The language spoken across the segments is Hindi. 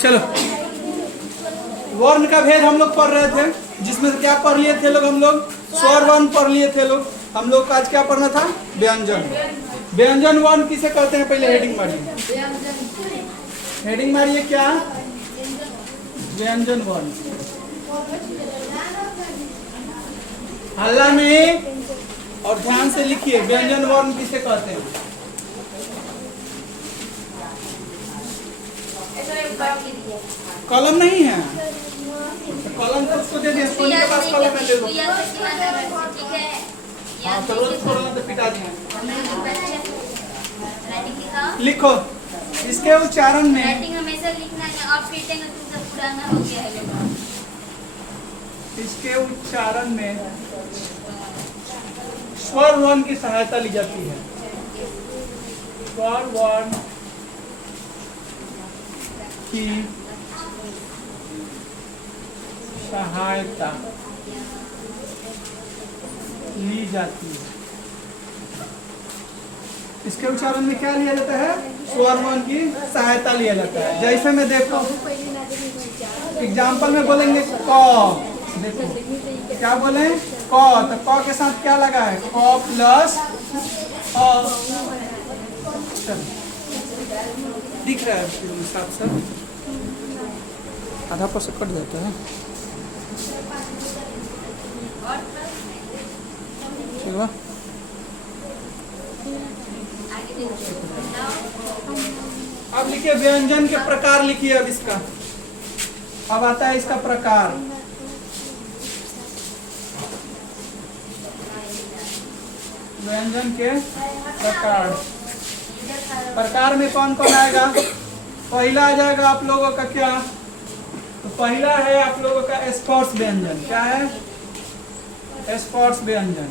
चलो, वर्ण का भेद हम लोग पढ़ रहे थे, जिसमें से क्या पढ़ लिए थे लोग? हम लोग स्वर वर्ण पढ़ लिए थे लोग। हम लोग आज क्या पढ़ना था? व्यंजन। व्यंजन वर्ण किसे कहते हैं? पहले हेडिंग मारिए, हेडिंग मारिए, क्या? व्यंजन वर्ण। हल्ला में और ध्यान से लिखिए, व्यंजन वर्ण किसे कहते हैं? कलम नहीं है, कलम तो उसको दे दिया, सोनी के पास कलम है, दे दो। हाँ तो रोज छोड़ना तो पिटा दिया। लिखो, इसके उच्चारण में हमेशा लिखना है और पीटेंगे तो पुराना हो गया है। इसके उच्चारण में स्वर वर्ण की सहायता ली जाती है। स्वर वर्ण की सहायता ली जाती है। इसके उच्चारण में क्या लिया जाता है? स्वर वर्ण की सहायता लिया जाता है। जैसे में देखो, एग्जाम्पल में बोलेंगे क, देखो क्या बोले? क, तो क के साथ क्या लगा है? क प्लस अ। दिख रहा है साफ साफ, आधा पर से कट जाता है। ठीक है, अब लिखिए व्यंजन के प्रकार लिखिए। अब इसका अब आता है इसका प्रकार। व्यंजन के प्रकार, प्रकार में कौन कौन आएगा? पहला आ जाएगा आप लोगों का क्या? तो पहला है आप लोगों का स्पर्श व्यंजन। क्या है? स्पर्श व्यंजन।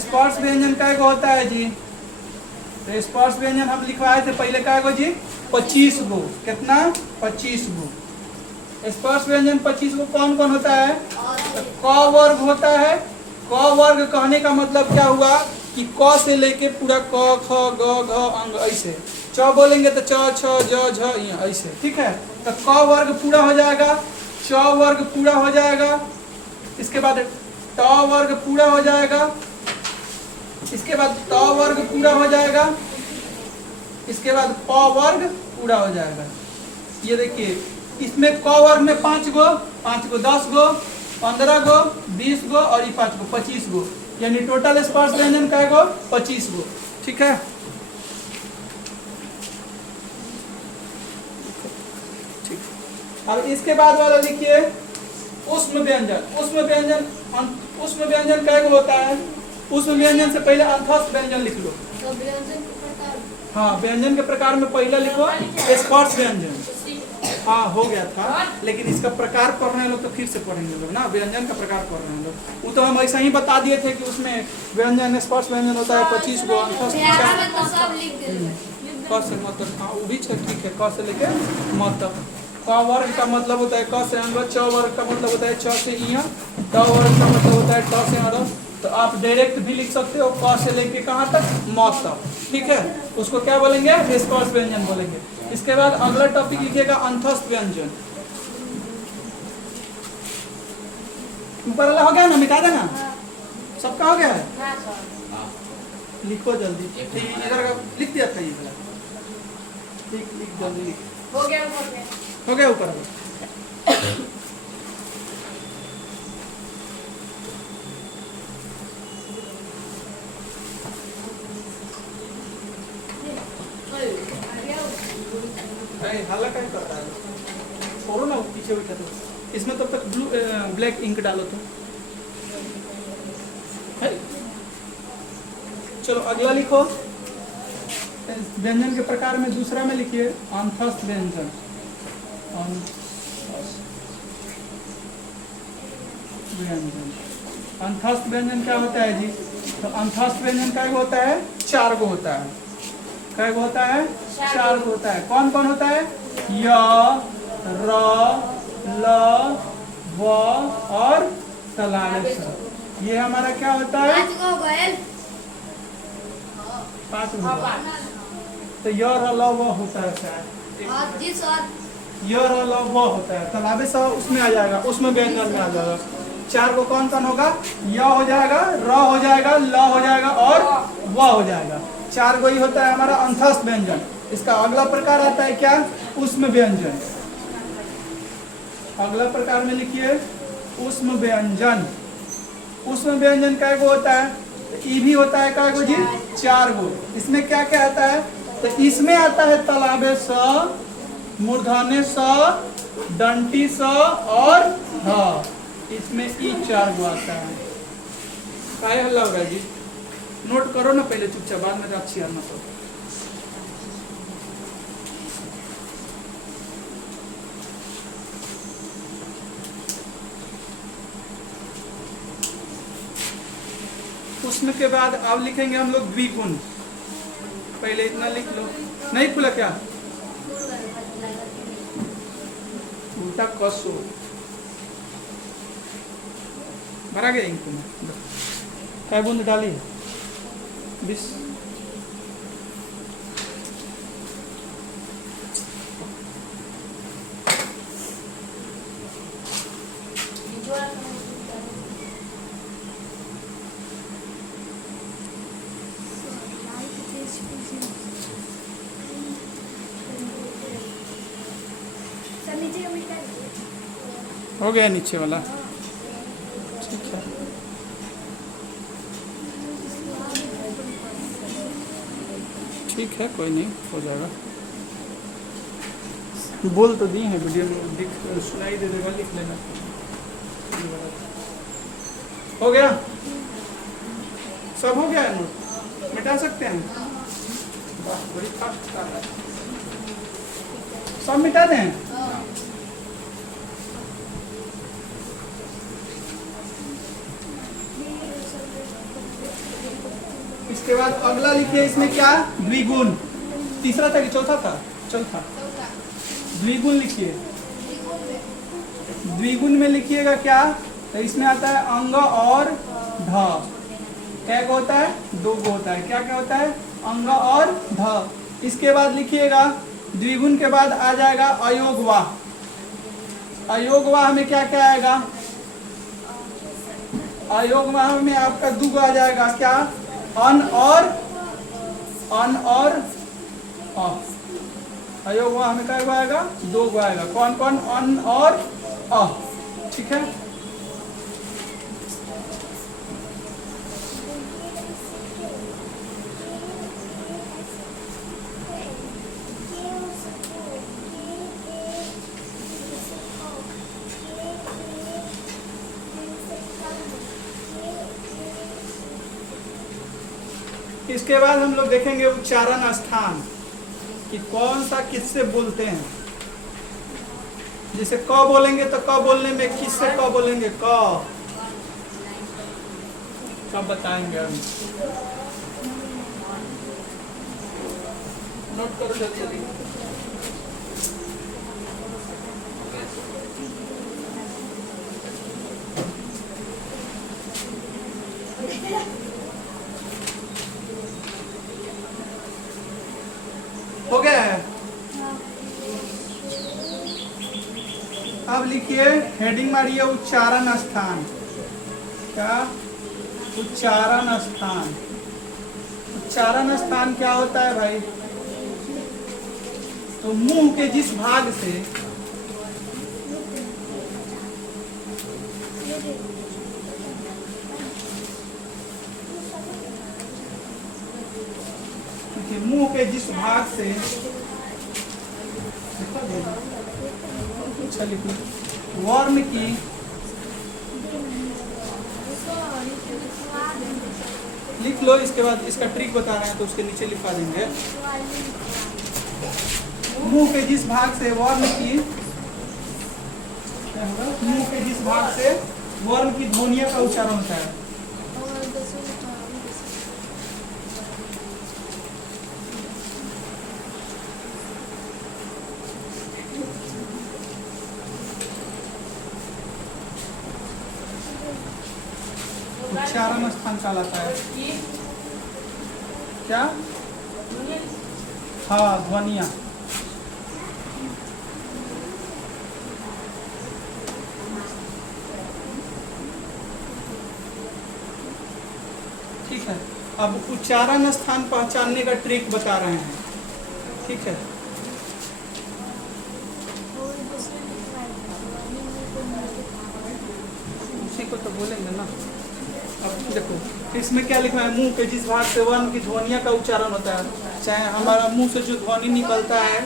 स्पर्श व्यंजन का होता है जी? तो स्पर्श व्यंजन हम लिखवाए थे पहले का जी? 25 गो। कितना? 25 गो। स्पर्श व्यंजन 25 गो कौन कौन होता है? तो क वर्ग होता है। क वर्ग कहने का मतलब क्या हुआ कि क से लेके पूरा क ख ग घ अंग ऐसे। च बोलेंगे तो च छ ज झ ऐसे। ठीक है, तो क वर्ग पूरा हो जाएगा, च वर्ग पूरा हो जाएगा, इसके बाद ट वर्ग पूरा हो जाएगा, इसके बाद त वर्ग पूरा हो जाएगा, इसके बाद प वर्ग पूरा हो जाएगा। ये देखिए, इसमें क वर्ग में 5 गो, 10 गो, 15 गो, 20 गो और ये 5 गो, 25 गो, यानी टोटल स्पर्श व्यंजन का गो 25 गो। ठीक है, ठीक। अब इसके बाद वाला लिखिए उष्म व्यंजन। उष्म व्यंजन का होता है? उष्म व्यंजन से पहले अंतस्थ व्यंजन लिख लो। तो व्यंजन के प्रकार, हाँ, व्यंजन के प्रकार में पहला लिखो स्पर्श व्यंजन। हाँ हो गया था, लेकिन इसका प्रकार पढ़ रहे हैं लोग तो फिर से पढ़ेंगे लोग ना। व्यंजन का प्रकार पढ़ रहे हैं लोग, वो तो हम ऐसा ही बता दिए थे कि उसमें व्यंजन स्पर्श व्यंजन होता है 25 गो। क से मतलब, हाँ वो भी ठीक है। क से लेके मत तक। क वर्ग का मतलब होता है क से अंग, च वर्ग का मतलब होता है छ से इया, ट वर्ग का मतलब होता है ट से अर। तो आप डायरेक्ट भी लिख सकते हो क से लेके कहाँ तक? म तक। ठीक है, उसको क्या बोलेंगे? स्पर्श व्यंजन बोलेंगे। इसके बाद अगला टॉपिक लिखिएगा अंतस्थ व्यंजन। ऊपर वाला हो गया ना? मिटा देना, सबका हो गया है? लिखो जल्दी, इधर का लिख दिया था इधर। ठीक, लिख जल्दी लिख। हो गया ऊपर वाला। हाला क्या करता है? छोड़ो ना, पीछे बैठा तो इसमें तब तक ब्लैक इंक डालो तो है। चलो अगला लिखो। व्यंजन के प्रकार में दूसरा में लिखिए अंतस्थ व्यंजन। अंतस्थ व्यंजन क्या होता है जी? तो अंतस्थ व्यंजन का होता है 4 गो होता है। क्या होता है? 4 गो होता है। कौन कौन होता है? य, र, ल, व और तलालस। ये हमारा क्या होता है? 5 गो। तो य, र, ल, व होता है शायद। य र ल व होता है, तलाबे स उसमें आ जाएगा, उसमें व्यंजन में आ जाएगा। 4 को कौन कौन होगा? य हो जाएगा, र हो जाएगा, ल हो जाएगा और व हो जाएगा। 4 को ही होता है हमारा अंतस्थ व्यंजन। इसका अगला प्रकार आता है क्या? उष्म व्यंजन। अगला प्रकार में लिखिए उष्म व्यंजन। उष्म व्यंजन कै गो होता है? ई भी होता है कै गो जी? 4 गो। इसमें क्या क्या आता है? तो इसमें आता है तलाबे स, मूर्धन्य स, दंती स और ह। इसमें ई 4 गो आता है। काय हल्ला हो रहा है जी? नोट करो ना पहले चुपचाप, बाद में अच्छी आना तो। उष्म के बाद अब लिखेंगे हम लोग द्विगुण। पहले इतना लिख लो। नहीं खुला क्या? उल्टा कसो भरा गया इंक में। क्या बूंद डाली? 20। हो गया नीचे वाला? ठीक है, ठीक है, कोई नहीं, हो जाएगा। बोल तो दी है वीडियो में, दिख सुनाई दे देगा, लिख लेना। हो गया? सब हो गया है नोट? मिटा सकते हैं? वाह, बड़ी फास्ट कर रहा है। सब मिटा दें? इसके बाद अगला लिखिए, इसमें क्या? द्विगुण। तीसरा था कि चौथा था? चौथा। द्विगुण लिखिए। द्विगुण में लिखिएगा क्या? तो इसमें आता है अंग और ध। क्या होता है? 2 गो होता है। क्या क्या होता है? अंग और ध। इसके बाद लिखिएगा द्विगुण के बाद आ जाएगा अयोगवाह। अयोगवाह में क्या क्या आएगा? अयोगवाह में आपका 2 गो आ जाएगा। क्या? अन और अ। अयोगवाह में क्या आएगा? 2 गो आएगा। कौन कौन? अन और अ। ठीक है, इसके बाद हम लोग देखेंगे उच्चारण स्थान कि कौन सा किससे बोलते हैं। जैसे क बोलेंगे तो क बोलने में किससे क बोलेंगे? क कब बताएंगे अभी। नोट करो जल्दी जल्दी। हो गया है? अब लिखिए, हेडिंग मारिए उच्चारण स्थान। क्या? उच्चारण स्थान। उच्चारण स्थान क्या होता है भाई? तो मुंह के जिस भाग से मुंह के जिस भाग से वर्ण की लिख लो। इसके बाद इसका ट्रिक बता रहे हैं तो उसके नीचे लिखा देंगे। मुंह के जिस भाग से वर्ण की मुंह के जिस भाग से वर्ण की ध्वनियों का उच्चारण होता है। उच्चारण स्थान कहलाता है। क्या? हाँ, ध्वनिया। अब उच्चारण स्थान पहचानने का ट्रिक बता रहे हैं, ठीक है। उसी को तो बोलेंगे ना। अब देखो इसमें क्या लिखा है, मुंह के जिस भाग से वर्ण की ध्वनिया का उच्चारण होता है, चाहे हमारा मुंह से जो ध्वनि निकलता है,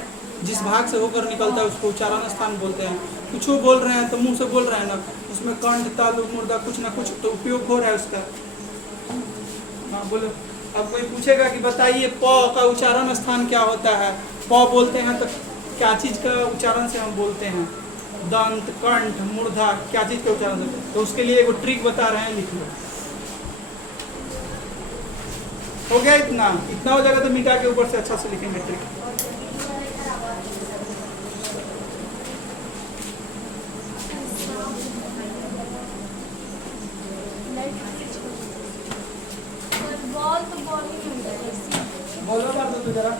जिस भाग से होकर निकलता है उसको उच्चारण स्थान बोलते हैं। कुछ बोल रहे हैं तो मुंह से बोल रहे हैं ना, उसमें कंठ तालु मुर्दा कुछ ना कुछ तो उपयोग हो रहा है उसका। हाँ बोलो। अब कोई पूछेगा कि बताइए प का उच्चारण स्थान क्या होता है, प बोलते हैं तो क्या चीज़ का उच्चारण से हम बोलते हैं, दंत कंठ मूर्धा क्या चीज़ का उच्चारण से, तो उसके लिए एक ट्रिक बता रहे हैं, लिख लो। हो गया इतना हो जाएगा तो मिटा के ऊपर से अच्छा से लिखेंगे ट्रिक। बोलो बात तो जरा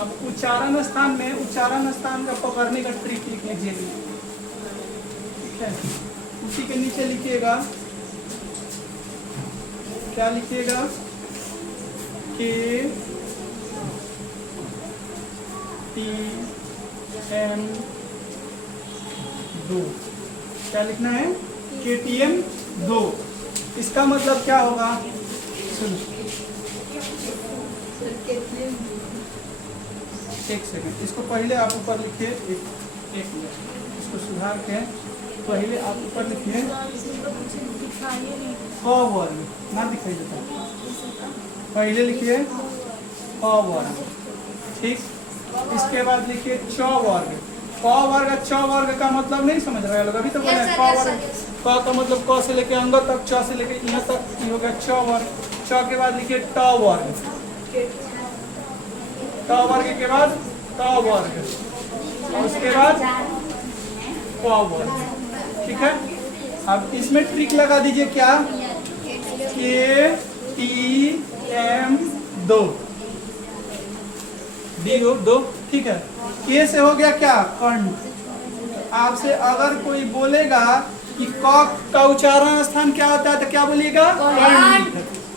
अब उच्चारण स्थान में उच्चारण स्थान का पकड़ने का ट्रिक लिख लीजिए, ठीक है। उसी के नीचे लिखिएगा, क्या लिखिएगा, के टी एम 2, क्या लिखना है, KTM 2। इसका मतलब क्या होगा, एक सेकंड, इसको पहले आप ऊपर लिखिए, एक मिनट, इसको सुधार के पहले आप ऊपर लिखिए क वर्ण, ना दिखाई देता, पहले लिखिए क वर्ण, ठीक। इसके बाद लिखिए च वर्ग, क वर्ग च वर्ग का मतलब नहीं समझ रहे लोग, अभी तो बोले क वर्ग, क का मतलब क से लेके अंग तक, च से लेके यहाँ तक, ये हो गया च वर्ग। च के बाद लिखिए ट वर्ग, ट वर्ग के बाद ट वर्ग, और उसके बाद प वर्ग, ठीक है। अब इसमें ट्रिक लगा दीजिए, क्या, KTM 2 दो, ठीक है। के से हो गया क्या, कंठ। आपसे अगर कोई बोलेगा कि क का उच्चारण स्थान क्या होता है तो क्या बोलिएगा, कंठ।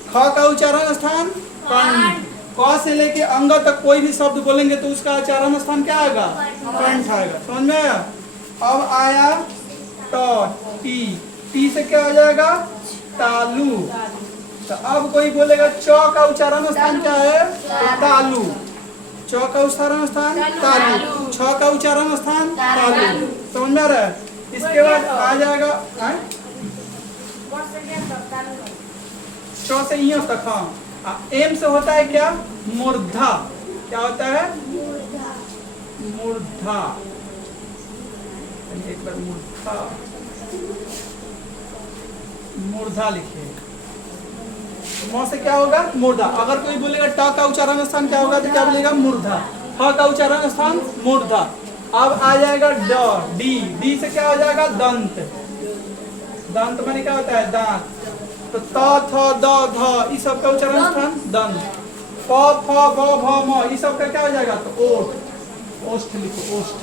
ख का उच्चारण स्थान कंठ। क से लेके अंग तक कोई भी शब्द बोलेंगे तो उसका उच्चारण स्थान क्या आएगा, कंठ आएगा, समझ में आया। अब आया ट, टी से क्या हो जाएगा, तालु। तो अब कोई बोलेगा च का उच्चारण स्थान क्या है, तो तालु। च का उच्चारण स्थान तालु, छ का उच्चारण स्थान तालु, समझ में आ रहा है। इसके बाद आ जाएगा च से ई तक, हाँ। एम से होता है क्या, मूर्धा, क्या होता है, मूर्धा, एक बार मूर्धा, मूर्धा लिखिए। म से क्या होगा, मूर्धा। अगर कोई बोलेगा ट का उच्चारण स्थान क्या होगा तो क्या बोलेगा, मूर्धा। फ का उच्चारण स्थान मूर्धा। अब आ जाएगा ड, डी से क्या हो जाएगा, दंत। दंत माने क्या होता है, दांत। तो त थ द ध इस सब का उच्चारण स्थान दंत। प फ ब भ म इस सब का क्या हो जाएगा, तो ओठ। ओष्ठ लिखो, ओष्ठ।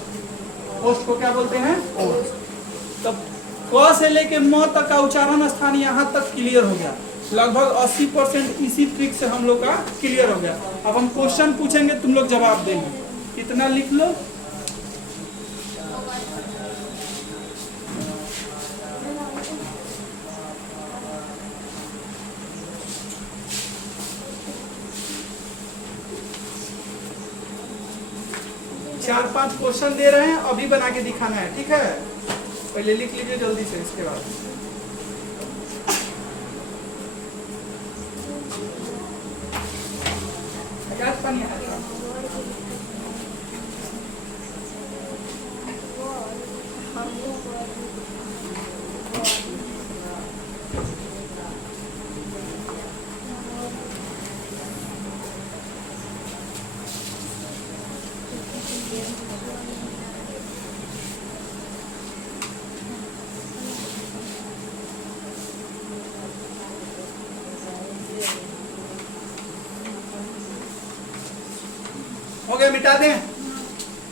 ओष्ठ को क्या बोलते हैं, ओठ। तब क से लेके म तक का उच्चारण स्थान यहाँ तक क्लियर हो गया। लगभग 80% इसी ट्रिक से हम लोग का क्लियर हो गया। अब हम क्वेश्चन पूछेंगे, तुम लोग जवाब देंगे। इतना लिख लो। चार पांच क्वेश्चन दे रहे हैं, अभी बना के दिखाना है, ठीक है। पहले लिख लीजिए जल्दी से, इसके बाद पानी है। गया, मिटा दें?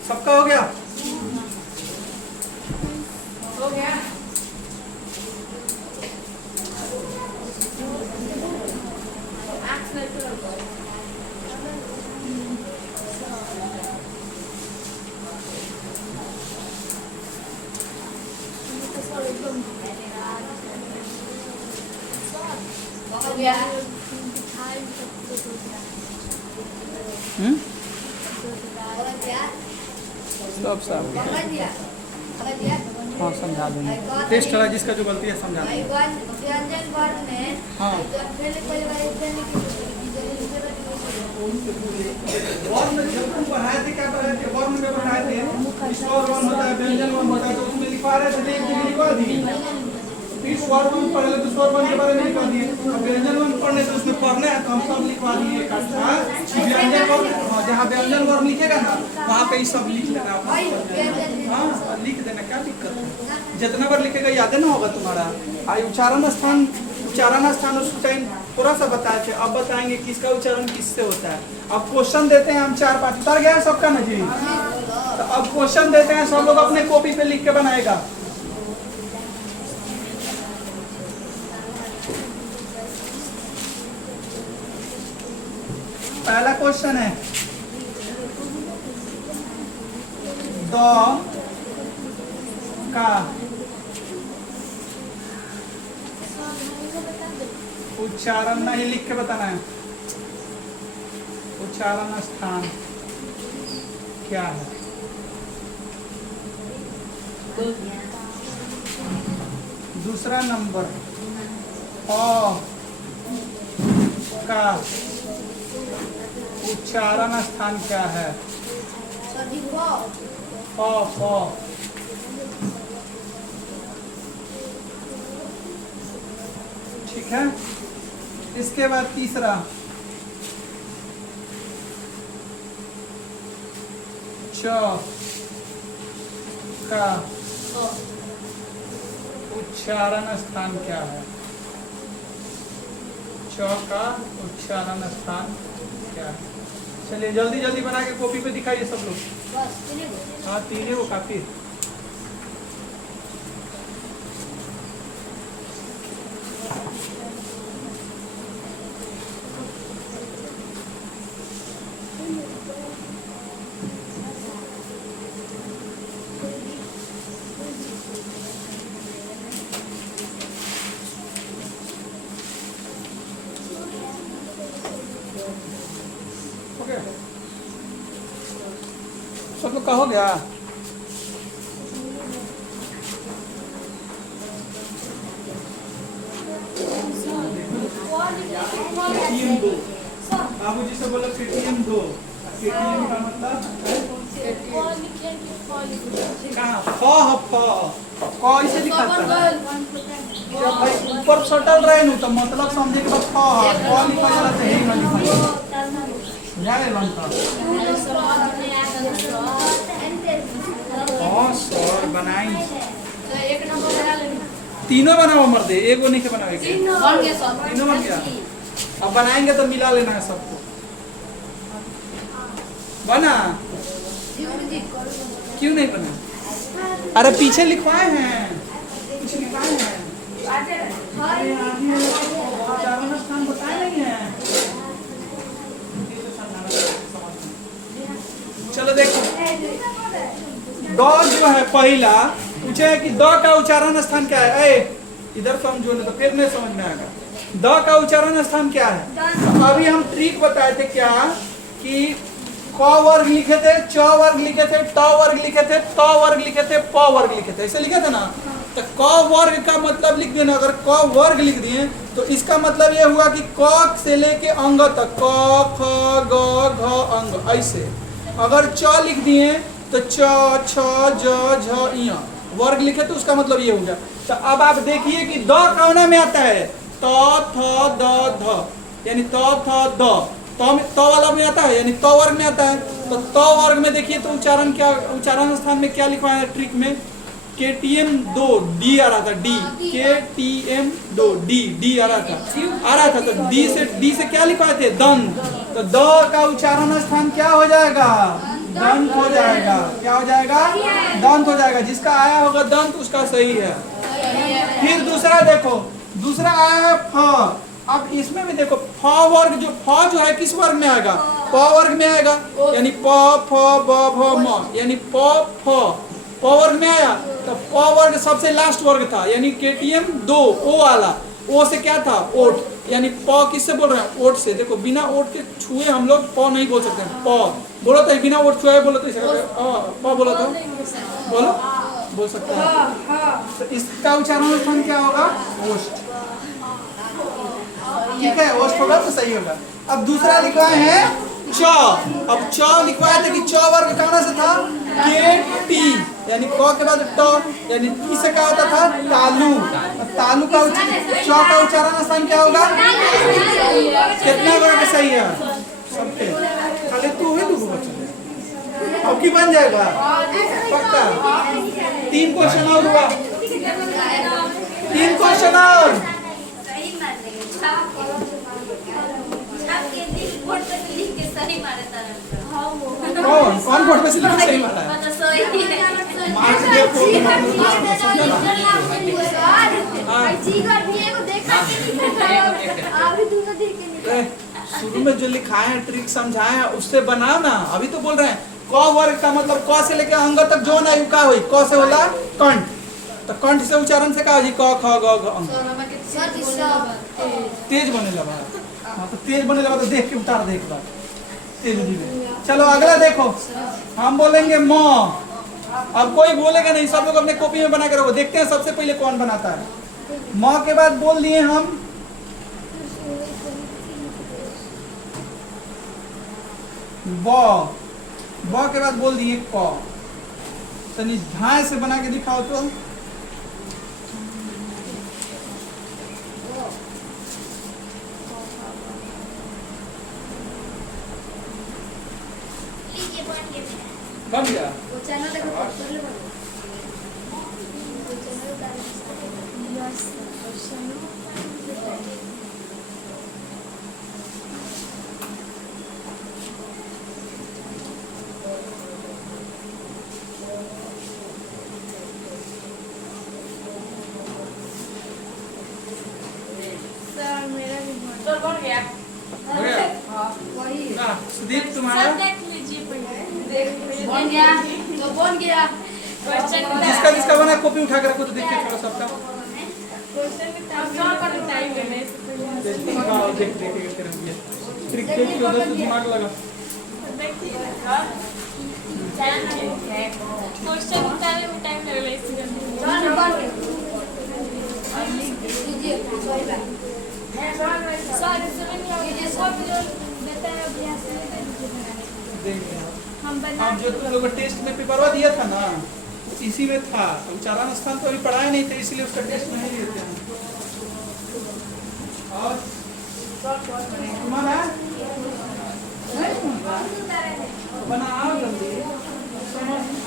सबका हो गया? हो गया। हो गया। सब सब हाँ समझा देंगे। टेस्ट करा जिसका जो गलती है समझा देंगे। व्यंजन वर्ण में हाँ वर्ण जब तुम पढ़ाए थे, क्या पढ़ाए थे? वर्ण में पढ़ाए थे स्वर वर्ण होता है, व्यंजन वर्ण होता है, तो उसमें लिखवा रहे थे, एक जगह लिखवा दिए। फिर स्वर वर्ण पढ़ ले तो स्वर वर्ण के बारे में लिखवा दिए। अब व्यंजन वर्ण पढ़ने तो उसमें पढ़ना है तो हम सब लिखवा दिए एक अच्छा व्यंजन वर्ण। हाँ जहाँ व्यंजन वर्ण लिखेगा ना वहाँ पे ये सब लिख लेना अपना। हाँ लिख देना, क्या दिक्कत है? जितना बार लिखेगा याद है ना होगा तुम्हारा। आई उच्चारण स्थान उस टाइम थोड़ा सा बताए थे, अब बताएंगे किसका उच्चारण किससे होता है। अब क्वेश्चन देते हैं हम 4-5। उतर गया है सबका ना जी? तो अब क्वेश्चन देते हैं, सब लोग अपने कॉपी पे लिख के बनाएगा। पहला क्वेश्चन है द का उच्चारण नहीं लिख के बताना है। उच्चारण स्थान क्या है? दूसरा नंबर अ का उच्चारण स्थान क्या है? फ। ठीक है। इसके बाद तीसरा च का उच्चारण स्थान क्या है? च का उच्चारण स्थान क्या है? चलिए जल्दी जल्दी बना के कॉपी पे दिखाइए सब लोग। हाँ तीन वो काफी। सब लोग का हो गया? बाबूजी से बोलो KTM 2। KTM का मतलब कहाँ? फ इसे लिखा था। जब भाई ऊपर सटल रहे न तो मतलब समझे कि फ लिखा जाला तो यही वाली लिखा जाए बनता। हाँ सर बनाई एक नंबर बना लेना। तीनों बनाओ मर्दे, एगो नहीं के बनावे के। तीनों बन गया। अब बनाएंगे तो मिला लेना है सबको। बना? क्यों नहीं बना? अरे पीछे लिखवाए हैं, कुछ लिखवाए हैं। उच्चारण स्थान बताए नहीं है। चलो देखो द जो है पहला पूछे है कि द का उच्चारण स्थान क्या है? इधर समझो नहीं तो फिर नहीं समझ में आएगा। द का उच्चारण स्थान क्या है? तो अभी हम ट्रिक बताए थे क्या कि क वर्ग लिखे थे, च वर्ग लिखे थे, ट वर्ग लिखे थे, त वर्ग लिखे थे, प वर्ग लिखे थे, ऐसे लिखे थे ना। तो क वर्ग का मतलब लिख देना। अगर क वर्ग लिख दिए तो इसका मतलब ये हुआ कि क से लेके अंग तक, क ख ग घ अंग ऐसे। अगर च लिख दिए तो च छ ज झ इ वर्ग लिखे तो उसका मतलब ये हो गया। तो अब आप देखिए कि द कौना में आता है? त थ द ध, यानी त थ द त वाला में आता है, यानी त वर्ग में आता है। तो त वर्ग में देखिए तो उच्चारण क्या, उच्चारण स्थान में क्या लिखवाया है ट्रिक में? KTM 2 डी आ रहा था, डी KTM 2 डी आ रहा था तो डी से क्या लिखवाए थे, दंत। तो द का उच्चारण स्थान क्या हो जाएगा, दंत हो जाएगा। क्या हो जाएगा, दंत हो जाएगा। जिसका आया होगा दंत उसका सही है। फिर दूसरा देखो, दूसरा आया है फ। अब इसमें भी देखो फ वर्ग, जो फ जो है किस वर्ग में आएगा, प वर्ग में आएगा। यानी प फ ब भ म, यानी प फ प वर्ग में आया। तो प वर्ग सबसे लास्ट वर्ग था, यानी KTM 2 ओ वाला। ओ से क्या था, ओट। यानी प किससे बोल रहे हैं, ओट से। देखो बिना ओट के छुए हम लोग प नहीं बोल सकते। प बोलो तो बिना ओट छुए बोलो तो प बोलो तो बोलो, बोल सकते हैं। तो इसका उच्चारण स्थान क्या होगा, ओष्ठ। ठीक है, ओष्ठ होगा तो सही होगा। अब दूसरा लिखवाए हैं च। अब च लिखवाए थे कि च वर्ग कौन सा था, KT, यानी क के बाद ट, यानी टी से क्या होता था, तालु। तालु का च का उच्चारण स्थान क्या होगा, कितना वर्ग सही है सबके, खाली तू है दो बच्चा। अब की बन जाएगा पक्का। 3 क्वेश्चन और हुआ, 3 क्वेश्चन और। कौन बोर्ड पे से लिखा सही वाला है, मार्क्स दे शुरू में जो लिखाए हैं ट्रिक समझाए हैं उससे बनाओ ना। अभी तो बोल रहे हैं क वर्ग का मतलब क से लेके अंग तक जो ना का हुई, क से होला कंठ, तो कंठ से उच्चारण से का हो जी, क ख ग घ अंग। तेज बने लगा। हाँ तो तेज बने लगा तो देख के उतार दे एक बार तेज में। चलो अगला देखो, हम बोलेंगे म। अब कोई बोलेगा नहीं, सब लोग अपने कॉपी में बना के रखो। देखते हैं सबसे पहले कौन बनाता है। म के बाद बोल दिए हम ब। ब के बाद बोल दिए क। तनी ध्यान से बना के दिखाओ तो। बन गया। बन गया। हो गया? ना सुदीप तुम्हारा बन गया तो बन गया। जिसका जिसका बना कॉपी उठा कर रखो तो देखिए थोड़ा सबका। देख ट्रिक देखिए उधर से दिमाग लगा। क्वेश्चन उठाने में टाइम लगेगा इसलिए। हम जो तुम लोग टेस्ट में पेपर दिया था ना, इसी में था। उच्चारण स्थान तो अभी पढ़ाया नहीं था, इसलिए उसका टेस्ट नहीं लेते हैं। और बनाओ जल्दी।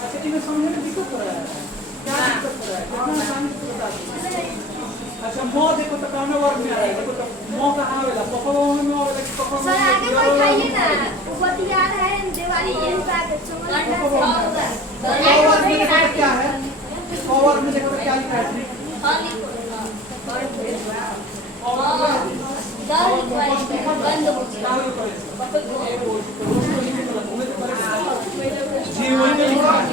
अच्छा इन्हें समझने में दिक्कत हो रहा है, क्या दिक्कत हो रहा है, कितना आसान बता दो। अच्छा मो देखो तो कौन वर्ग में आ रहा है, देखो तो मो कहाँ आवेला, पप्पा में आवेला कि पप्पा में। सर आगे कोई खाइए ना, ऊपर याद है दिवाली के साथ वर्ग में देखो तो क्या है, वर्ग में देखो तो क्या लिखा है, जी वही में लिखा है।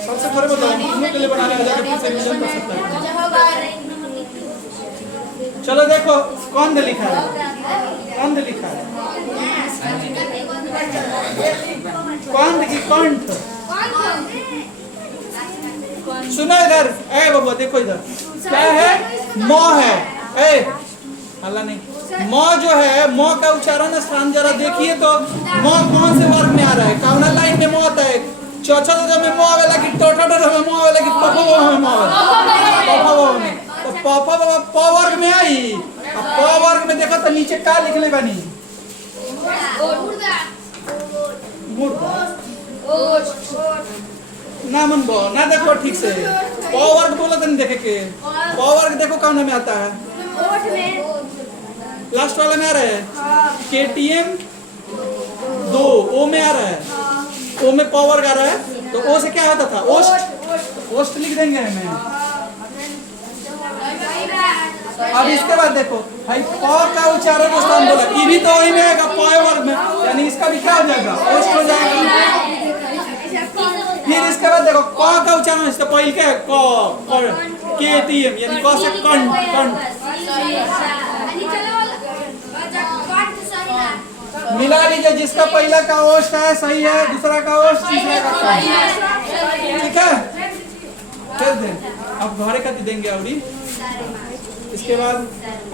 सबसे थोड़े बहुत के लिए बनाने आ जाएगा, फिर से रिवीजन कर सकता है। चलो देखो कौन दे लिखा है, कौन दे लिखा है, कौन देखिए कंठ। सुनो इधर, ए बाबू देखो इधर क्या है, म है। ए हल्ला नहीं, म जो है म का उच्चारण स्थान जरा देखिए तो म कौन से वर्ग में आ रहा है, कौन लाइन में म होता है। चौथा में म आवेला कि टोटा में म आवेला कि पप्पा में म आवेला, में तो पापा बाबा प वर्ग में आई। अब प वर्ग में देखो तो नीचे का लिखले बनी, मुर्दा। ना मन बो ना देखो ठीक से पावर बोला तो नहीं देखे के पावर देखो कौन में आता है ओठ में लास्ट वाला में आ रहा है KTM 2 ओ में आ रहा है ओ में पावर आ रहा है तो ओ से क्या होता था ओस्ट ओस्ट लिख देंगे हमें अब इसके बाद देखो भाई प का उच्चारण का स्थान बोला ये भी तो वही में आएगा पावर में यानी इसका भी क्या हो जाएगा ओस्ट हो जाएगा फिर इसके बाद देखो क का उच्चारण इसका पहले क्या है क KTM यानी क से कंठ कंठ मिला लीजिए जिसका पहला का ओष्ठ है सही है दूसरा का ओष्ठ तीसरा का कंठ ठीक है फिर दे अब घरे का देंगे अवरी इसके बाद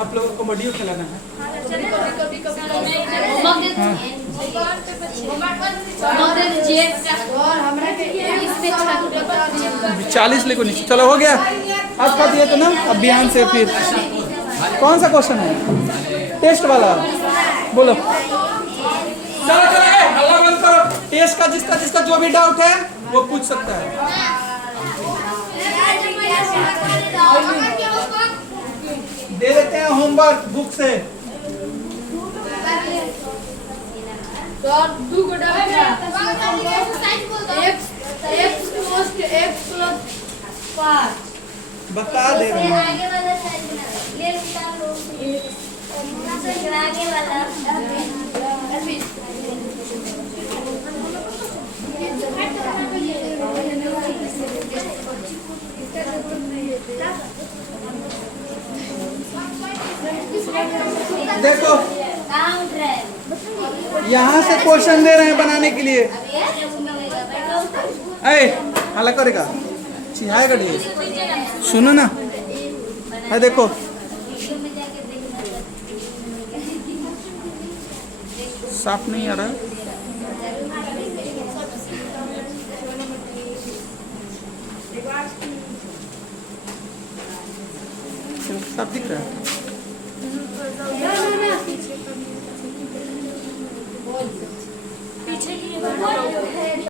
आप लोगों को मॉड्यूल चलाना है हाँ। 40 लिखो नीचे चलो हो गया आज का दिए तो ना अब बिहान से फिर कौन सा क्वेश्चन है टेस्ट वाला बोलो चलो चलो हल्ला बंद करो टेस्ट का जिसका जो भी डाउट है वो पूछ सकता है दे देते हैं होमवर्क बुक से बता दे रहे हैं आगे वाला साइड बना ले उतार लो आगे वाला देखो काउंटर है यहाँ से क्वेश्चन दे रहे हैं बनाने के लिए ऐ हाला करेगा चिढ़ाएगा ढेर सुनो ना है देखो साफ नहीं आ रहा है साफ दिख रहा है पीछे